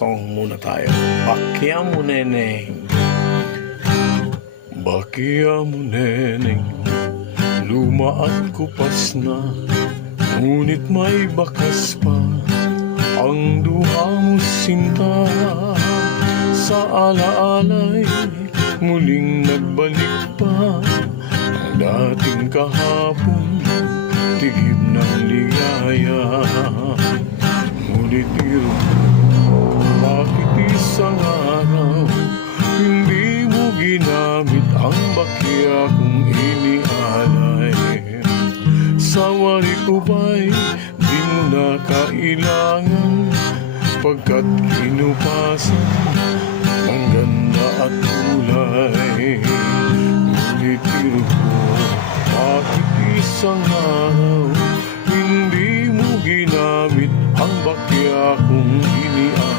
song muna tayo. Bakya mo neneng, bakya mo neneng, luma at kupas na, ngunit may bakas pa ang duha mo sinta. Sa alaalay muling nagbalik pa ang dating kahapon, tigib ng ligaya. Ngunit iro, bakit isang araw hindi mo ginamit ang bakya kong inialay? Sa wari ko ba'y di mo na kailangan, pagkat kinupasan ang ganda at kulay. Ngunit iro ko, bakit isang araw hindi mo ginamit ang bakya kong